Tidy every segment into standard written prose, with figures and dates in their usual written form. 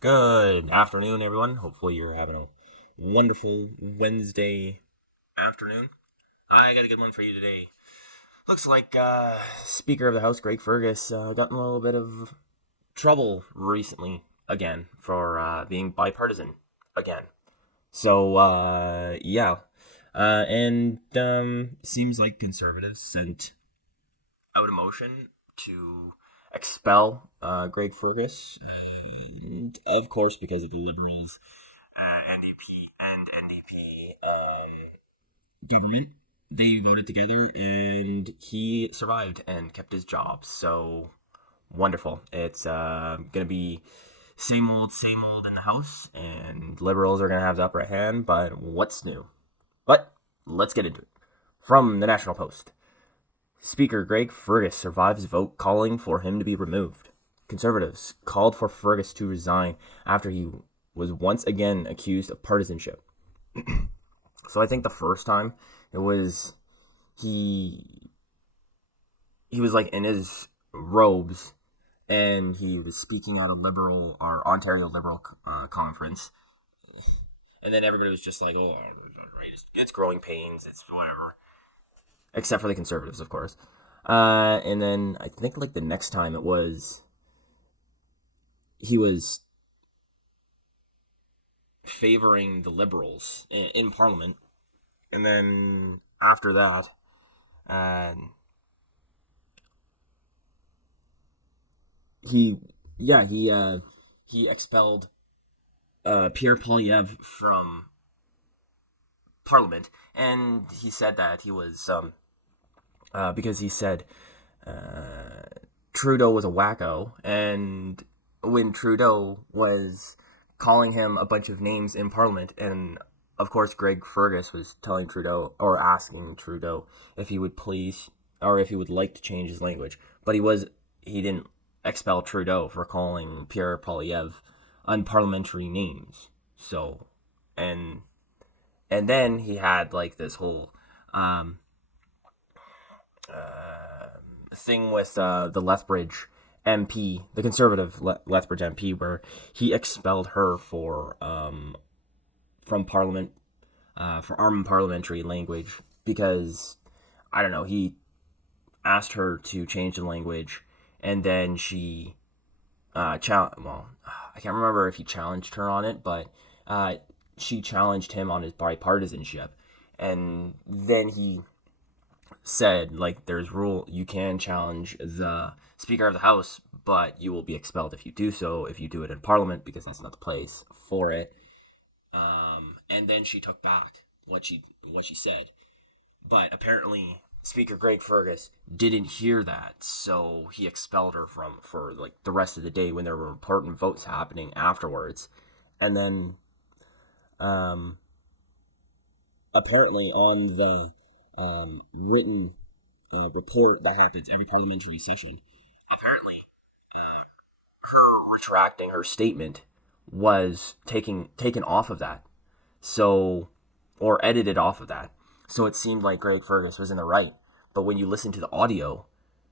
Good afternoon, everyone. Hopefully, you're having a wonderful Wednesday afternoon. I got a good one for you today. Looks like Speaker of the House, Greg Fergus, got in a little bit of trouble recently again for being bipartisan again. So, yeah. And seems like conservatives sent out a motion to expel Greg Fergus, and of course, because of the Liberals, NDP, and NDP government, they voted together, and he survived and kept his job. So wonderful! It's gonna be same old in the House, and Liberals are gonna have the upper hand. But what's new? But let's get into it. From the National Post. Speaker Greg Fergus survives vote calling for him to be removed. Conservatives called for Fergus to resign after he was once again accused of partisanship. So I think the first time it was he he was like in his robes and he was speaking at a liberal or Ontario Liberal conference, and then everybody was just like, "Oh, right, it's growing pains, it's whatever," except for the conservatives, of course. And then I think like the next time it was he was favoring the liberals in Parliament, and then after that, uh, he yeah he expelled Pierre Polyev from Parliament, and he said that he was because he said Trudeau was a wacko, and when Trudeau was calling him a bunch of names in Parliament, and of course Greg Fergus was telling Trudeau or asking Trudeau if he would please or if he would like to change his language, but he didn't expel Trudeau for calling Pierre Polyev unparliamentary names. So, and and then he had like this whole um, thing with the Lethbridge MP, the conservative Lethbridge MP, where he expelled her for from Parliament for unparliamentary language because I don't know, he asked her to change the language, and then she well, I can't remember if he challenged her on it, but uh, she challenged him on his bipartisanship, and then he said like there's rule you can challenge the Speaker of the House, but you will be expelled if you do so if you do it in Parliament because that's not the place for it. And then she took back what she said, but apparently Speaker Greg Fergus didn't hear that, so he expelled her from for like the rest of the day when there were important votes happening afterwards. And then um, apparently on the written report that happens every parliamentary session, apparently her retracting her statement was taken off of that. So, or edited off of that. So it seemed like Greg Fergus was in the right. But when you listen to the audio,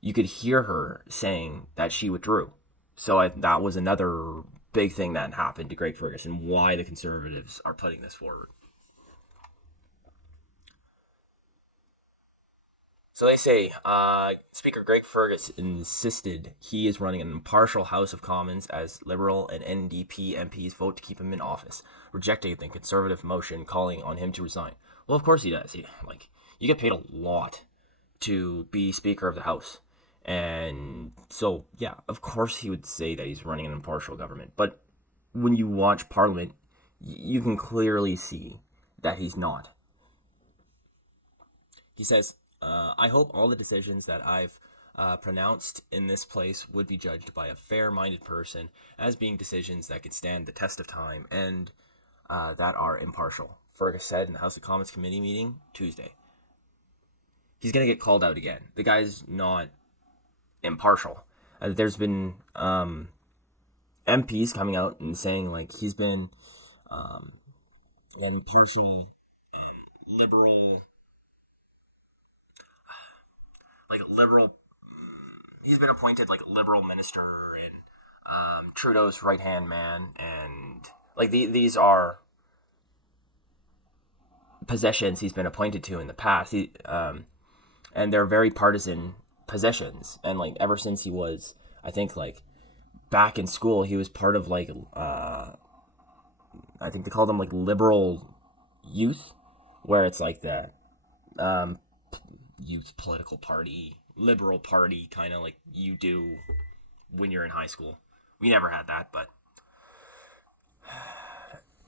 you could hear her saying that she withdrew. So that was another big thing that happened to Greg Fergus and why the conservatives are putting this forward. So they say Speaker Greg Fergus insisted he is running an impartial House of Commons as Liberal and NDP MPs vote to keep him in office, rejecting the Conservative motion calling on him to resign. Well, of course he does. Like you get paid a lot to be Speaker of the House, and so yeah, of course he would say that he's running an impartial government. But when you watch Parliament, you can clearly see that he's not. He says, I hope all the decisions that I've pronounced in this place would be judged by a fair minded person as being decisions that could stand the test of time and that are impartial. Fergus said in the House of Commons committee meeting Tuesday. He's going to get called out again. The guy's not impartial. There's been MPs coming out and saying, like, he's been um, an impartial liberal, like liberal. He's been appointed like liberal minister and Trudeau's right hand man, Like these are positions he's been appointed to in the past. And they're very partisan positions. And like ever since he was, I think like back in school, he was part of like I think they called them like liberal youth, where it's like the um, youth political party, liberal party, kind of like you do when you're in high school. We never had that, but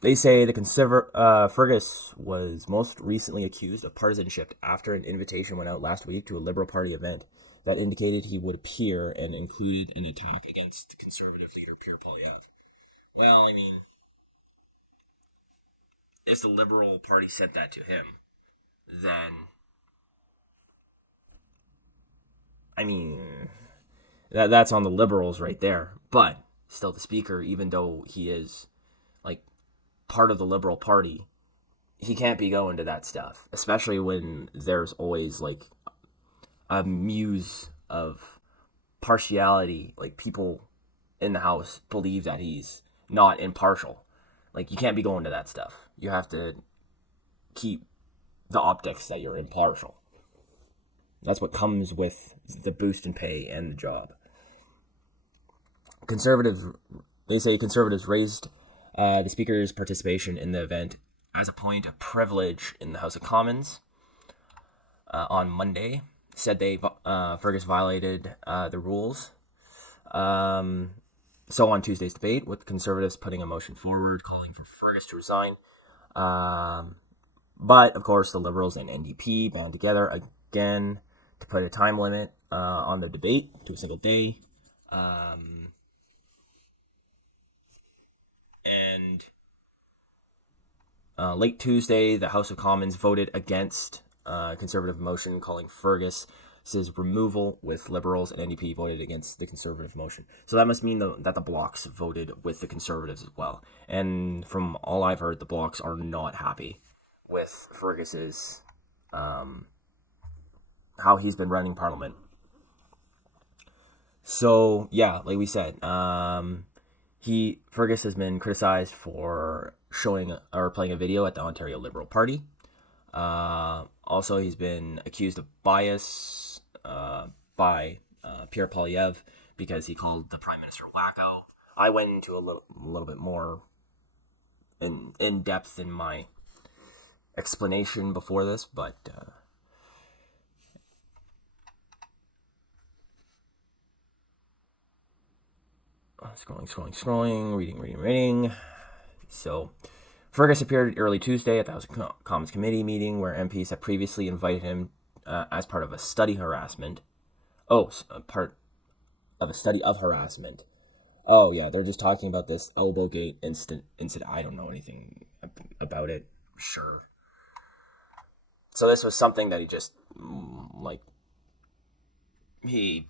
they say Fergus was most recently accused of partisanship after an invitation went out last week to a Liberal Party event that indicated he would appear and included an attack against Conservative leader Pierre Poilievre. Well, I mean, if the Liberal Party sent that to him, then I mean that's on the Liberals right there. But still, the Speaker, even though he is like part of the Liberal Party, he can't be going to that stuff, especially when there's always like a muse of partiality. Like people in the House believe that he's not impartial. Like you can't be going to that stuff. You have to keep the optics that you're impartial. That's what comes with the boost in pay and the job. Conservatives, they say conservatives raised the Speaker's participation in the event as a point of privilege in the House of Commons on Monday. Said Fergus violated the rules. So on Tuesday's debate, with Conservatives putting a motion forward calling for Fergus to resign. But of course, the Liberals and NDP band together again to put a time limit on the debate to a single day. And late Tuesday, the House of Commons voted against Conservative motion calling Fergus's removal, with Liberals and NDP voted against the Conservative motion. So that must mean that the Blocs voted with the Conservatives as well. And from all I've heard, the Blocs are not happy with Fergus's how he's been running Parliament. So yeah, like we said, Fergus has been criticized for showing or playing a video at the Ontario Liberal Party. Also, he's been accused of bias by Pierre Poilievre because he called the Prime Minister wacko. I went into a little bit more in depth in my explanation before this, but scrolling, reading. So, Fergus appeared early Tuesday at the House of Commons Committee meeting where MPs had previously invited him as part of a study harassment. Part of a study of harassment. Oh, yeah, they're just talking about this Elbowgate incident. I don't know anything about it. Sure. So this was something that he just, he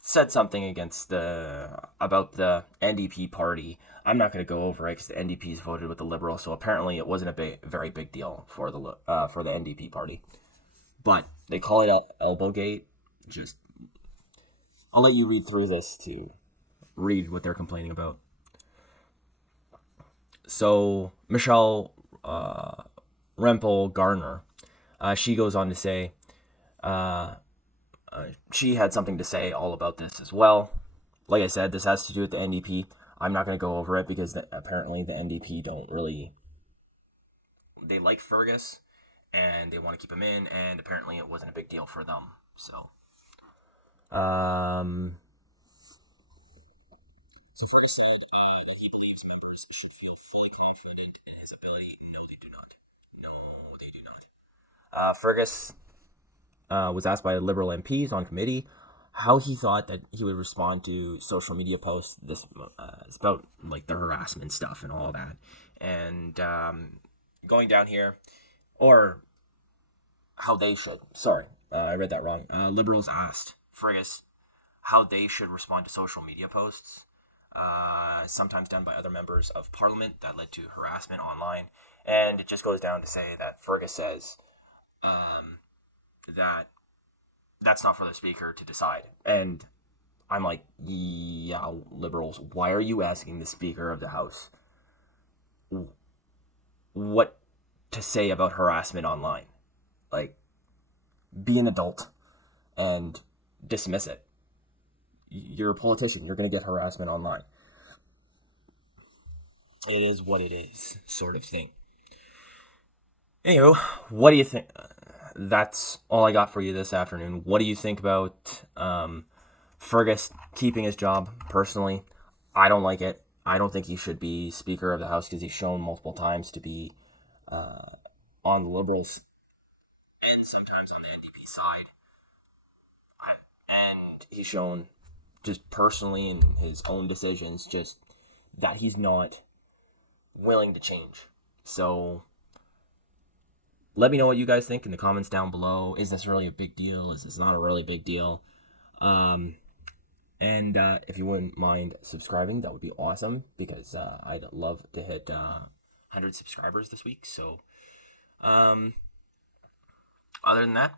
said something about the NDP party. I'm not going to go over it because the NDP's voted with the Liberals, so apparently it wasn't a very big deal for the NDP party. But they call it Elbowgate. I'll let you read through this to read what they're complaining about. So Michelle Rempel Garner, she goes on to say, she had something to say all about this as well. Like I said, this has to do with the NDP. I'm not going to go over it because apparently the NDP don't really... They like Fergus, and they want to keep him in, and apparently it wasn't a big deal for them. So, So Fergus said that he believes members should feel fully confident in his ability. No, they do not. No, they do not. Fergus was asked by Liberal MPs on committee how he thought that he would respond to social media posts. This is about like the harassment stuff and all that. And going down here, or how they should. Sorry, I read that wrong. Liberals asked Fergus how they should respond to social media posts, sometimes done by other members of Parliament that led to harassment online. And it just goes down to say that Fergus says that that's not for the Speaker to decide. And I'm like, yeah, Liberals, why are you asking the Speaker of the House what to say about harassment online. Like, be an adult and dismiss it. You're a politician. You're going to get harassment online. It is what it is, sort of thing. Anywho, what do you think? That's all I got for you this afternoon. What do you think about Fergus keeping his job? Personally, I don't like it. I don't think he should be Speaker of the House because he's shown multiple times to be on the Liberals and sometimes on the NDP side. And he's shown just personally in his own decisions just that he's not willing to change. So let me know what you guys think in the comments down below. Is this really a big deal? Is this not a really big deal? Um, and if you wouldn't mind subscribing, that would be awesome because I'd love to hit 100 subscribers this week. So, other than that,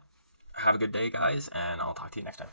have a good day, guys, and I'll talk to you next time.